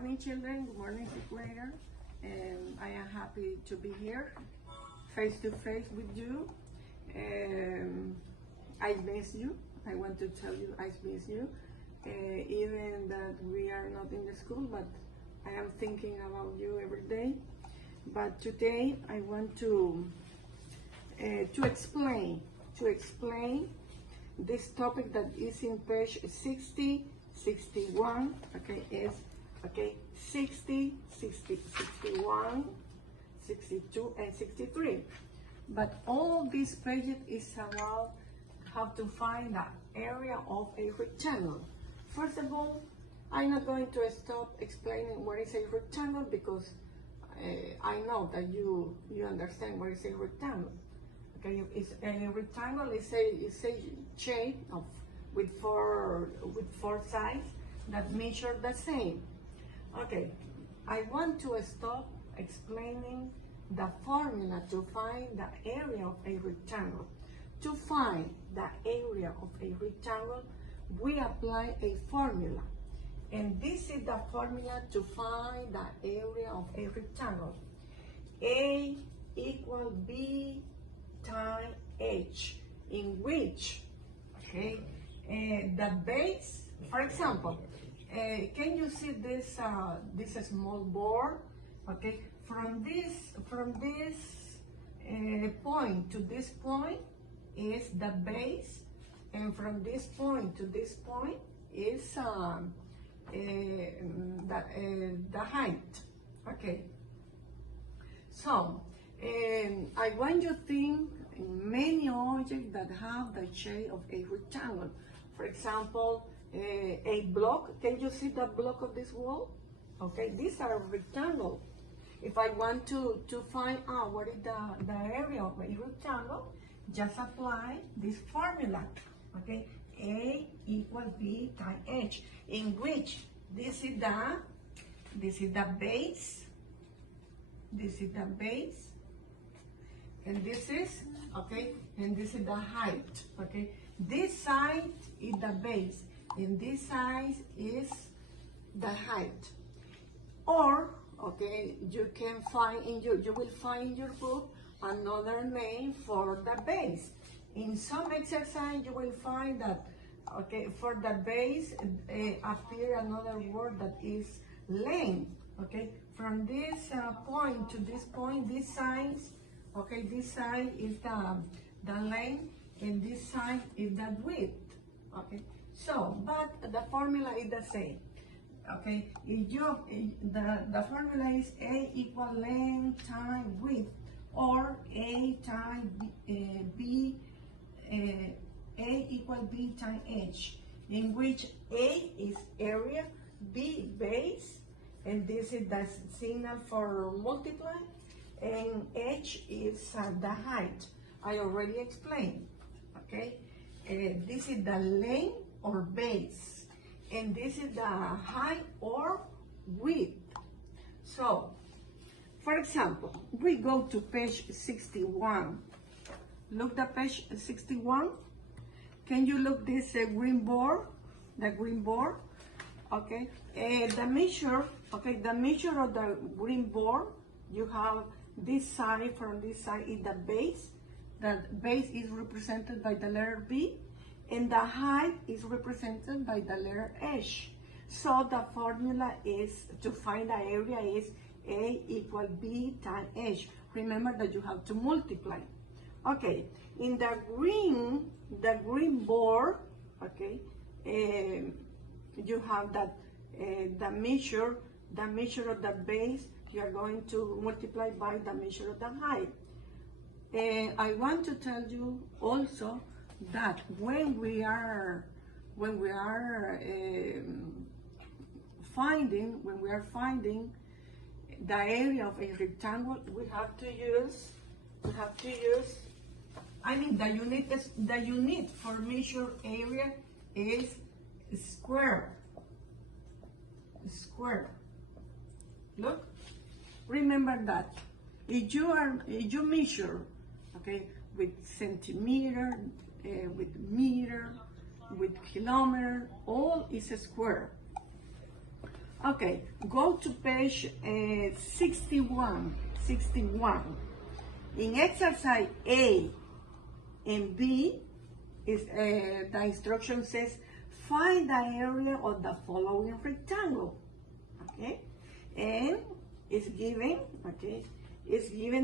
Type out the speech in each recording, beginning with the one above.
morning, children. Good morning, sixth grader. I am happy to be here, face to face with you. I miss you. I want to tell you I miss you. Even that we are not in the school, but I am thinking about you every day. But today I want to explain this topic that is in page 60, 61, okay, is 60, 60, 61, 62, and 63. But all these pages is about how to find the area of a rectangle. First of all, I'm not going to stop explaining what is a rectangle because I know that you understand what is a rectangle. Okay, it's a rectangle is a shape of with four sides that measure the same. Okay, I want to stop explaining the formula to find the area of a rectangle. To find the area of a rectangle, we apply a formula. And this is the formula to find the area of a rectangle. A equal B times H, in which, the base, for example, can you see this small board? Okay, from this point to this point is the base, and from this point to this point is the height. Okay, so I want you to think in many objects that have the shape of a rectangle. For example, a block. Can you see the block of this wall? Okay, these are rectangles. If I want to find out what is the area of a rectangle, just apply this formula. Okay, A equals B times H, in which this is the base, and this is and this is the height. Okay, this side is the base, and this side is the height. Or you can find you will find in your book another name for the base. In some exercise, you will find that for the base appear another word that is length. Okay, from this point to this point, this side is the length, and this side is the width. Okay, so but the formula is the same. Okay, the formula is A equal length times width, or A times B, A equal B times H, in which A is area, B base, and this is the signal for multiply, and H is the height. I already explained. Okay, this is the length or base, and this is the height or width. So, for example, we go to page 61. Look the page 61. Can you look this green board? The green board. Okay. The measure of the green board. You have this side. From this side is the base. The base is represented by the letter B, and the height is represented by the letter H. So the formula is to find the area is A equal B times H. Remember that you have to multiply. Okay, in the green board, you have that the measure of the base. You are going to multiply by the measure of the height. I want to tell you also that when we are finding the area of a rectangle, we have to use. I mean, the unit for measure area is square. Look, remember that if you measure, with centimeter, with meter, with kilometer, all is a square. Okay, go to page 61. In exercise A and B, the instruction says, find the area of the following rectangle. Okay, and it's given,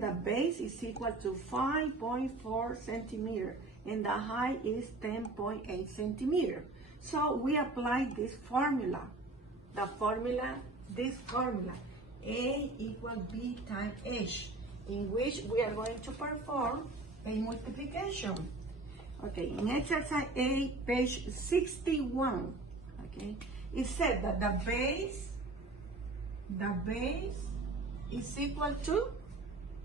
the base is equal to 5.4 centimeters and the height is 10.8 centimeters. So we apply this formula. This formula, A equal B times H, in which we are going to perform a multiplication. Okay, in exercise A, page 61, okay, it said that the base is equal to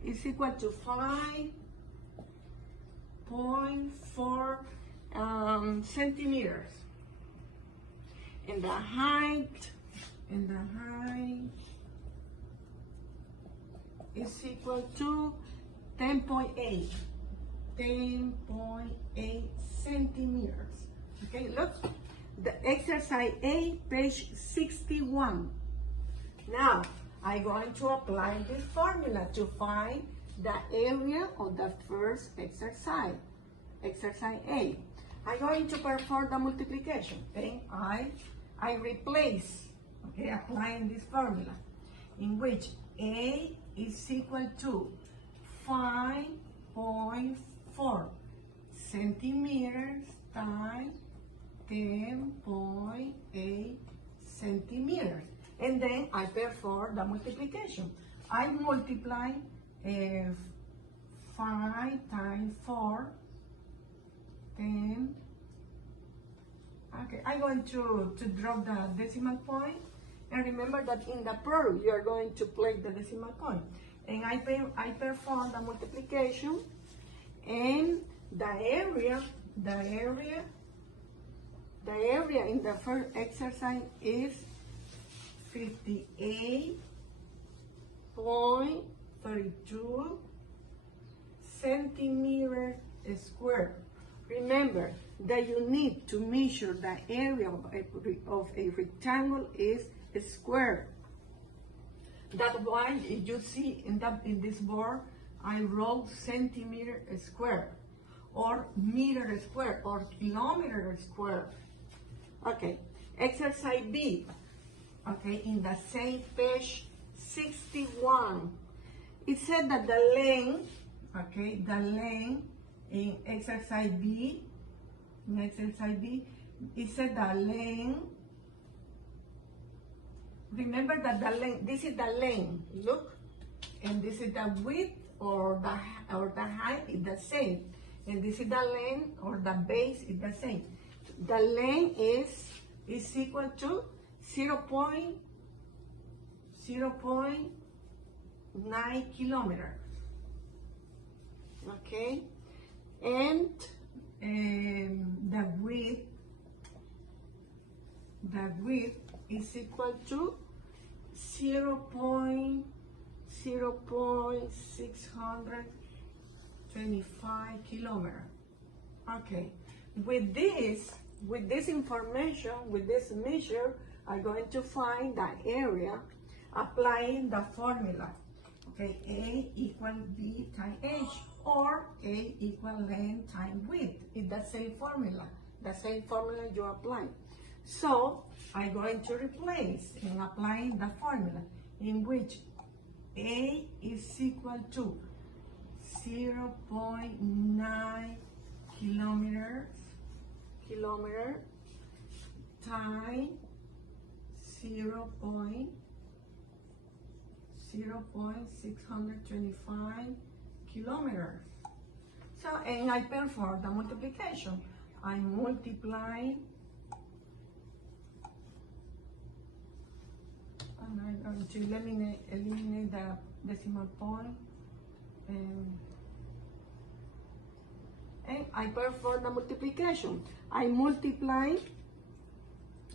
5.4 centimeters, and the height is equal to 10.8 centimeters. Okay, look, the exercise A, page 61. Now, I'm going to apply this formula to find the area of the first exercise A. I'm going to perform the multiplication, okay? I replace, okay, applying this formula, in which A is equal to 5.4 centimeters times 10.8 centimeters. And then I perform the multiplication. I multiply 5 times 4, 10. Okay, I'm going to drop the decimal point. And remember that in the product, you are going to place the decimal point. And I perform the multiplication, and the area in the first exercise is 58.32 centimeters square. Remember that you need to measure the area of a rectangle is square. That's why you see in this board, I wrote centimeter square, or meter square, or kilometer square. Okay, exercise B. Okay, in the same page 61, it said that the length, okay, in exercise B, it said the length. Remember that the length, this is the length, look, and this is the width, or the height is the same, and this is the length, or the base is the same. The length is equal to 0.9 kilometers. Okay, and the width is equal to 0.625 kilometers. Okay, with this information, with this measure, I'm going to find the area applying the formula. Okay, A equal B times H, or A equal length times width. It's the same formula you apply. So I'm going to replace in applying the formula, in which A is equal to 0.9 kilometers times 0.625 kilometers. So, and I perform the multiplication. I multiply, and I'm going to eliminate the decimal point, and I perform the multiplication. I multiply,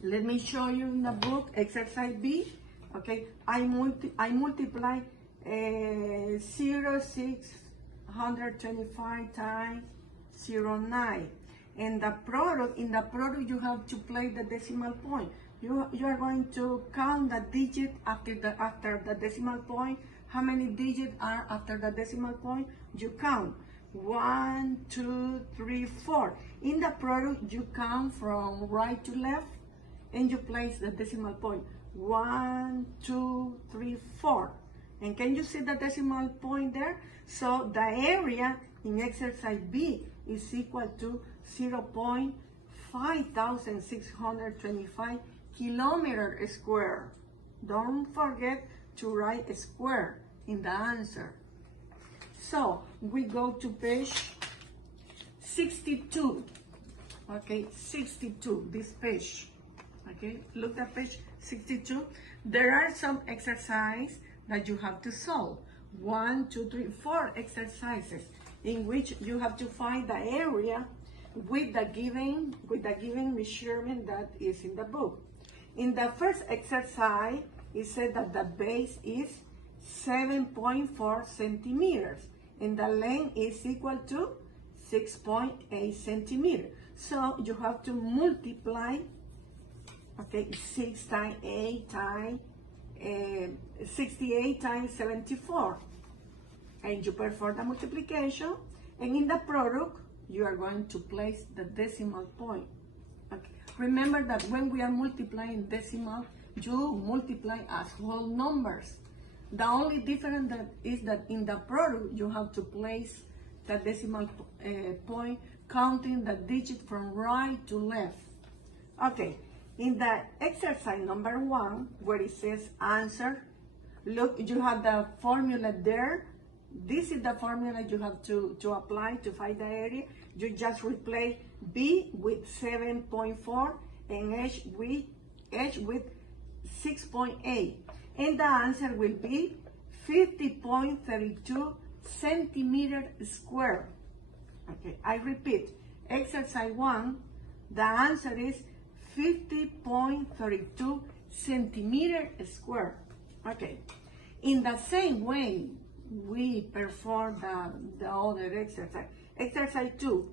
let me show you in the book, exercise B. Okay, I multiply 0.625 times 0.9, and in the product you have to place the decimal point. you are going to count the digit after the decimal point. How many digits are after the decimal point? You count 1, 2, 3, 4. In the product, you count from right to left, and you place the decimal point. 1, 2, 3, 4. And can you see the decimal point there? So the area in exercise B is equal to 0.5625 kilometer square. Don't forget to write a square in the answer. So we go to page 62. Okay, 62, this page. Okay, look at page 62. There are some exercises that you have to solve. 1, 2, 3, 4 exercises in which you have to find the area with the given measurement that is in the book. In the first exercise, it said that the base is 7.4 centimeters and the length is equal to 6.8 centimeters. So you have to multiply, okay, 6 times 8 times 68 times 74. And you perform the multiplication, and in the product, you are going to place the decimal point. Okay. Remember that when we are multiplying decimal, you multiply as whole numbers. The only difference that is that in the product, you have to place the decimal point, counting the digit from right to left. Okay, in the exercise number 1, where it says answer, look, you have the formula there. This is the formula you have to apply to find the area. You just replace B with 7.4 and H with 6.8. And the answer will be 50.32 centimeters square. Okay, I repeat, exercise 1, the answer is 50.32 centimeters square. Okay, in the same way, we perform the other exercise. Exercise 2,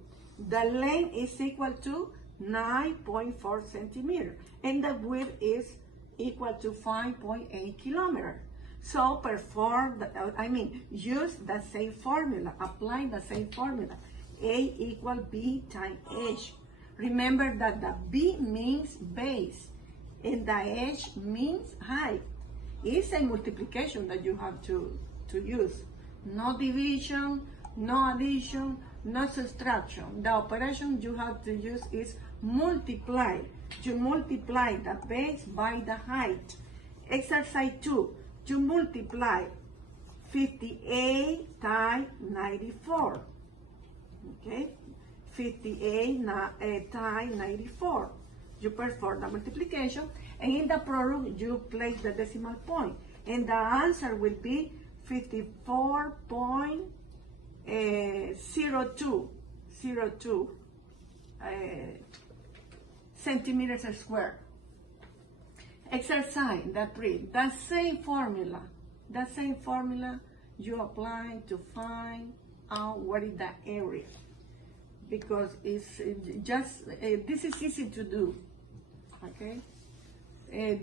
the length is equal to 9.4 centimeters and the width is equal to 5.8 kilometers. So use the same formula, apply the same formula. A equal B times H. Remember that the B means base and the H means height. It's a multiplication that you have to use. No division, no addition, no subtraction. The operation you have to use is multiply. You multiply the base by the height. Exercise 2, you multiply 58 times 94. Okay, 58 times 94. You perform the multiplication, and in the product you place the decimal point, and the answer will be 54.02 centimeters square. Exercise that 3, the same formula you apply to find out what is the area, because it's just this is easy to do. Okay,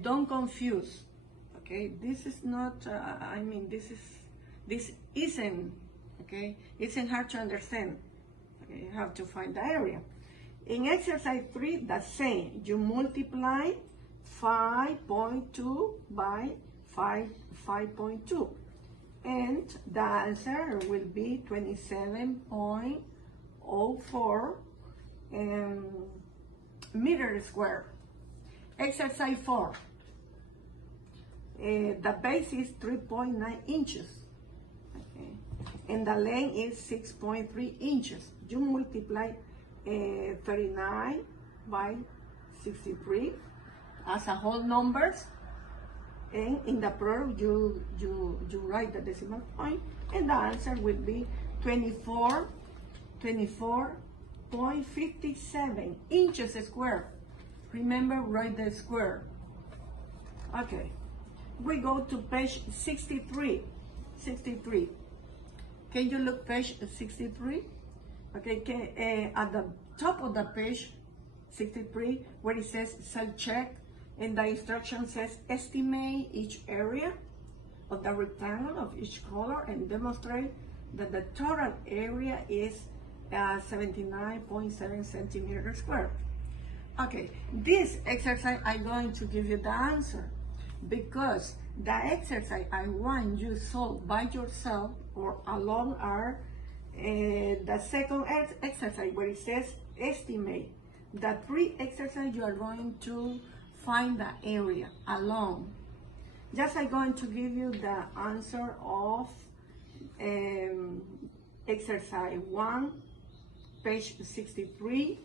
don't confuse. Okay, this is not. This isn't. Okay, isn't hard to understand. Okay, you have to find the area. In exercise 3, the same. You multiply 5.2 by 5.2, and the answer will be 27.04 meters square. Exercise 4. The base is 3.9 inches, okay, and the length is 6.3 inches. You multiply 39 by 63 as a whole numbers, and in the product you write the decimal point, and the answer will be 24.57 inches square. Remember, write the square. Okay, we go to page 63. Can you look page 63? Okay, at the top of the page 63, where it says self-check, And the instruction says estimate each area of the rectangle of each color and demonstrate that the total area is 79.7 centimeters squared. Okay, this exercise I'm going to give you the answer because the exercise I want you solve by yourself or alone are the second exercise where it says estimate. The three exercises you are going to find the area alone. Just I'm going to give you the answer of exercise 1, page 63,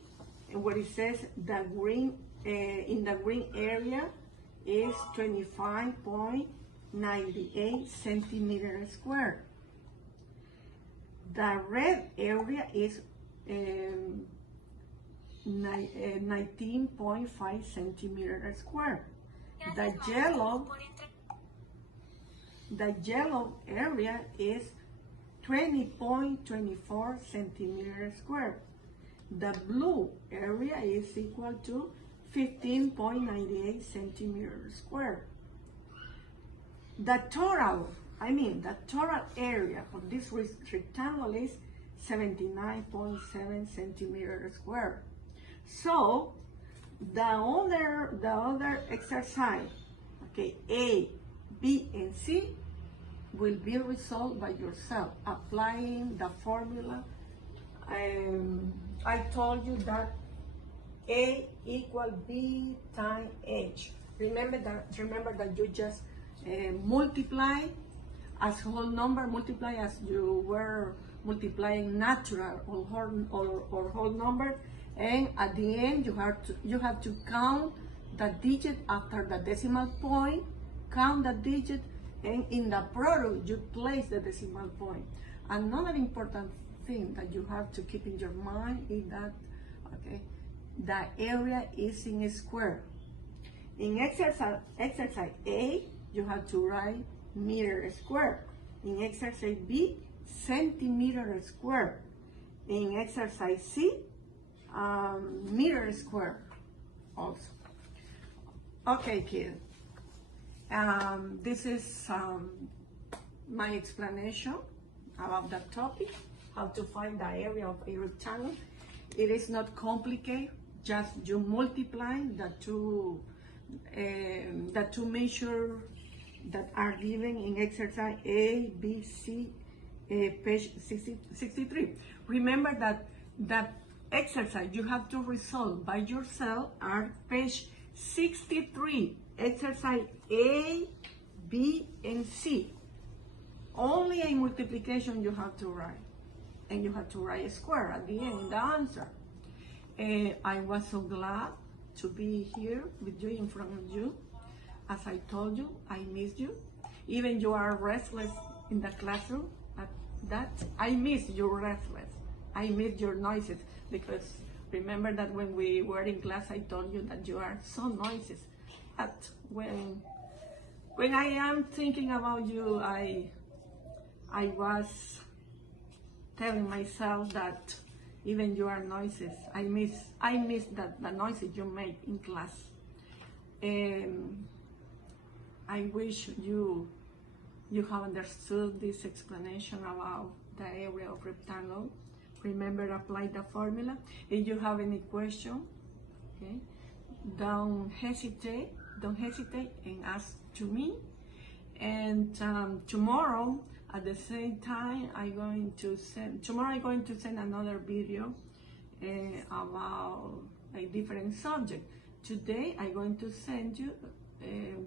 where it says the green in the green area is 25.98 centimeters squared. The red area is 19.5 centimeters squared. The yellow area is 20.24 centimeters squared. The blue area is equal to 15.98 centimeters squared. The total area of this rectangle is 79.7 centimeters squared. So the other exercise, okay, A, B, and C will be resolved by yourself applying the formula. I told you that A equal B times H. Remember that you just multiply as whole number, multiply as you were multiplying natural or whole number, and at the end you have to count the digit after the decimal point, count the digit, and in the product you place the decimal point. Another important thing that you have to keep in your mind is that, okay, the area is in a square. In exercise A, you have to write meter square. In exercise B, centimeter square. In exercise C, meter square also. Okay, kids. This is my explanation about the topic, how to find the area of a rectangle. It is not complicated, just you multiply the two measures that are given in exercise A, B, C, page 63. Remember that exercise you have to resolve by yourself are page 63, exercise A, B, and C. Only a multiplication you have to write, and you have to write a square at the end, the answer. I was so glad to be here with you, in front of you. As I told you, I miss you. Even you are restless in the classroom, that I miss you restless. I miss your noises, because remember that when we were in class, I told you that you are so noisy. But when I am thinking about you, I was telling myself that even you are noises. I miss the noises you make in class. I wish you have understood this explanation about the area of rectangle. Remember, apply the formula. If you have any question, okay, don't hesitate and ask to me. And tomorrow at the same time, I'm going to send another video about a different subject. Today I'm going to send you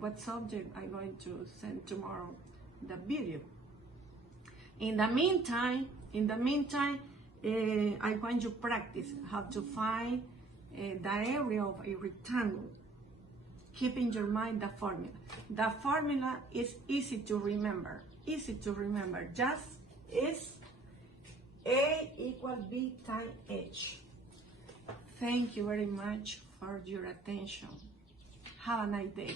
what subject I'm going to send tomorrow the video. In the meantime, I want you to practice how to find the area of a rectangle. Keep in your mind the formula. The formula is easy to remember. Just is A equal B times H. Thank you very much for your attention. Have a nice day.